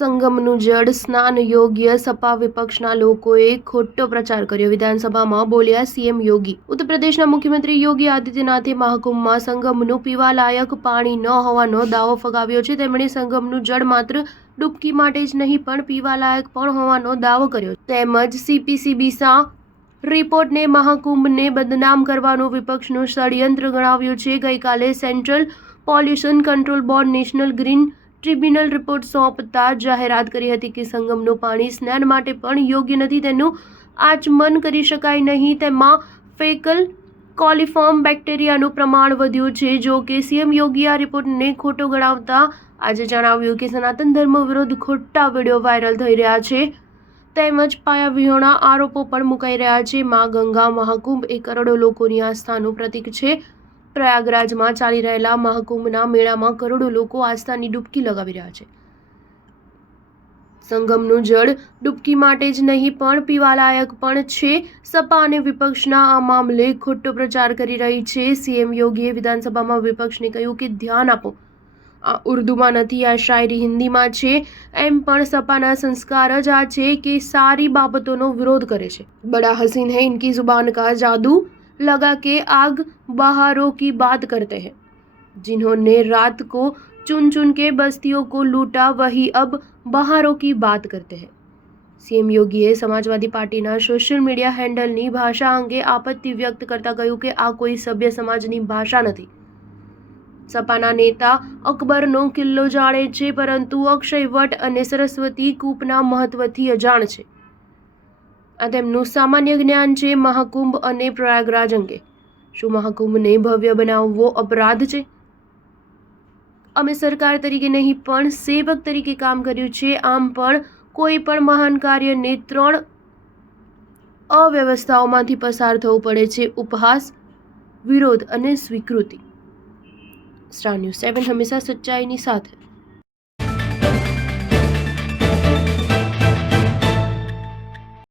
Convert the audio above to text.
સંગમનું જળ સ્નાન યોગ્ય, સપા વિપક્ષના લોકોએ ખોટો પ્રચાર કર્યો. વિધાનસભામાં બોલ્યા સીએમ યોગી. ઉત્તર પ્રદેશના મુખ્યમંત્રી યોગી આદિત્યનાથે મહાકુંભમાં સંગમનું પીવાલાયક પાણી ન હોવાનો દાવો ફગાવ્યો છે. તેમણે સંગમનું જળ માત્ર ડૂબકી માટે જ નહીં પણ પીવાલાયક પણ હોવાનો દાવો કર્યો. તેમજ સીપીસીબીસા રિપોર્ટને મહાકુંભને બદનામ કરવાનું વિપક્ષનું ષડયંત્ર ગણાવ્યું છે. ગઈકાલે central pollution control board national green tribunal report સોંપતા જાહેરાત કરી હતી કે સંગમનું પાણી સ્નાન માટે પણ યોગ્ય નથી. તેનું આચમન કરી શકાય નહીં. તેમાં ફેકલ કોલિફોર્મ બેક્ટેરિયાનું પ્રમાણ વધ્યું છે. જો કે સીએમ યોગીએ આ રિપોર્ટને ખોટો ગણાવતા આજે જણાવ્યું કે સનાતન ધર્મ વિરુદ્ધ ખોટા વિડીયો વાયરલ થઈ રહ્યા છે તેમજ પાયાવિહોણા આરોપો પણ મુકાઈ રહ્યા છે. માં ગંગા મહાકુંભ એ કરોડો લોકોની આસ્થાનું પ્રતીક છે. પ્રયાગરાજમાં ચાલી રહેલા મહાકુંભના મેળામાં કરોડો લોકો આસ્થાની ડૂબકી લગાવી રહ્યા છે. સંગમનું જળ ડૂબકી માટે જ નહીં પણ પીવાલાયક પણ છે. સપા અને વિપક્ષના આ મામલે ખોટો પ્રચાર કરી રહી છે. સીએમ યોગીએ વિધાનસભામાં વિપક્ષને કહ્યું કે ધ્યાન આપો, આ ઉર્દુમાં નથી, આ શાયરી હિન્દીમાં છે. એમ પણ સપાના સંસ્કાર જ આ છે કે સારી બાબતોનો વિરોધ કરે છે. બડા હસીન હૈ ઇનકી जुबान का जादू लगा के आग बहारों की बात करते हैं. जिन्होंने रात को चुन चुन के बस्तियों को लूटा वही अब बहारों की बात करते हैं. સીએમ યોગીએ સમાજવાદી પાર્ટીના સોશિયલ મીડિયા હેન્ડલની ભાષા અંગે આપત્તિ વ્યક્ત કરતા કહ્યું કે આ કોઈ સભ્ય સમાજની ભાષા નથી. સપાના નેતા અકબરનો કિલ્લો જાણે છે પરંતુ અક્ષય વટ અને સરસ્વતી કૂપના મહત્વથી અજાણ છે. આ તેમનું સામાન્ય જ્ઞાન છે. મહાકુંભ અને પ્રયાગરાજ અંગે શું મહાકુંભને ભવ્ય બનાવવો અપરાધ છે? અમે સરકાર તરીકે નહીં પણ સેવક તરીકે કામ કર્યું છે. આમ પણ કોઈ પણ મહાન કાર્યને 3 અવ્યવસ્થાઓમાંથી પસાર થવું પડે છે: ઉપહાસ, વિરોધ અને સ્વીકૃતિ. સ્ટાર ન્યૂઝ 7 હંમેશા સચ્ચાઈની સાથે.